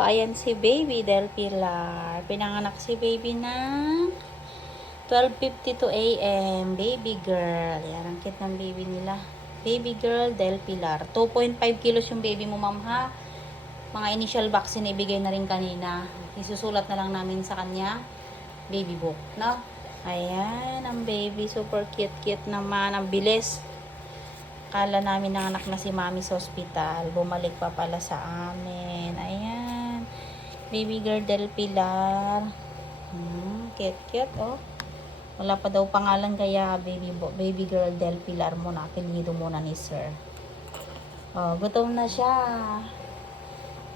Ayan si Baby Del Pilar. Pinanganak si Baby ng 12:52 a.m. Baby girl. Yan ang cute ng baby nila. Baby girl Del Pilar. 2.5 kilos yung baby mo, ma'am, ha? Mga initial vaccine ibigay na rin kanina. Isusulat na lang namin sa kanya. Baby book, no? Ayan, ang baby. Super cute naman. Ang bilis. Kala namin nanganak na si mami sa ospital. Bumalik pa pala sa amin. Ayan. Baby girl Del Pilar. Cute, oh. Wala pa daw pangalan kaya baby girl Del Pilar muna. Apelyido muna ni sir. Oh, gutom na siya.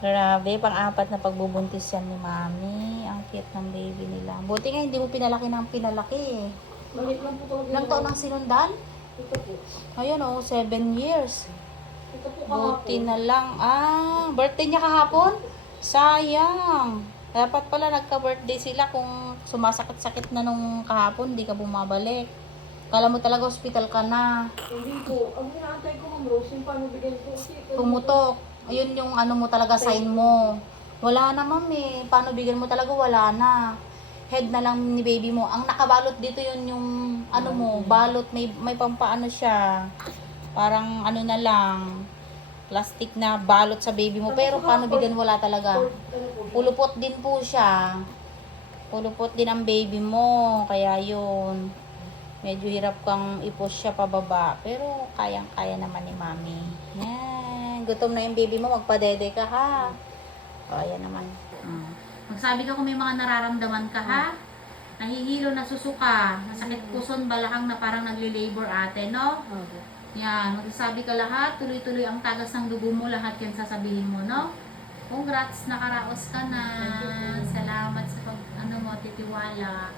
Grabe, pang-apat na pagbubuntis yan ni mami. Ang cute ng baby nila. Buti nga hindi mo pinalaki ng pinalaki. Maliit lang po talaga. Ilang taon ang sinundan? Ito po. Ayun, oh, 7 years. Ito po Buti kahapon. na lang. Birthday niya kahapon? Sayang. Dapat pala nagka-birthday sila kung sumasakit-sakit na nung kahapon, di ka bumabalik. Kala mo talaga hospital ka na. Hindi po. Ang inaantay ko, Ma'am Rose, yung paano bigyan ko. Pumutok. Ayun yung ano mo talaga, sign mo. Wala na, ma'am, eh. Paano bigyan mo talaga? Wala na. Head na lang ni baby mo. Ang nakabalot dito yun yung ano mo, balot. May pampaano siya. Parang ano na lang. Plastic na balot sa baby mo. Pero paano bigyan, wala talaga. Pulupot din po siya. Pulupot din ang baby mo. Kaya yun. Medyo hirap kang i-push siya pababa. Pero kayang-kaya naman ni mami. Yan. Gutom na yung baby mo. Magpadede ka, ha? O, ayan naman. Magsabi ka kung may mga nararamdaman ka, ha? Nahihilo, nasusuka, nasakit puson, balakang na parang nagli-labor ate, no? Yan, magsasabi ka lahat, tuloy-tuloy ang tagas ng dugo mo, lahat yan sasabihin mo, no? Congrats, nakaraos ka na. Salamat sa pag, titiwala.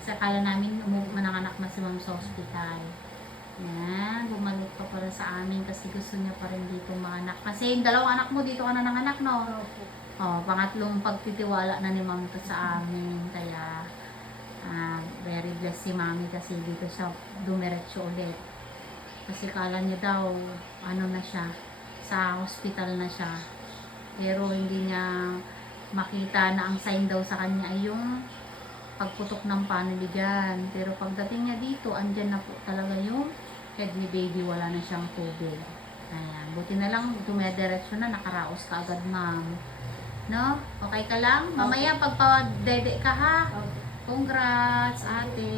Sa kala namin, mananganak na si ma'am sa hospital. Yan, bumalik pa para sa amin kasi gusto niya pa rin dito manganak. Kasi yung dalawang anak mo, dito ka na nanganak, no? Oh, pangatlong pagtitiwala na ni ma'am to sa amin. Kaya, very blessed si mami kasi dito siya dumiretso ulit. Kasi kala niya daw, na siya, sa hospital na siya. Pero hindi niya makita na ang sign daw sa kanya ay yung pagputok ng panaligan. Pero pagdating niya dito, andyan na po talaga yung head ni baby, wala na siyang tubig. Ayan, buti na lang, dumediretso na, nakaraos ka agad, ma'am. No? Okay ka lang? Mamaya, pagpa-dede ka, ha? Congrats, ate.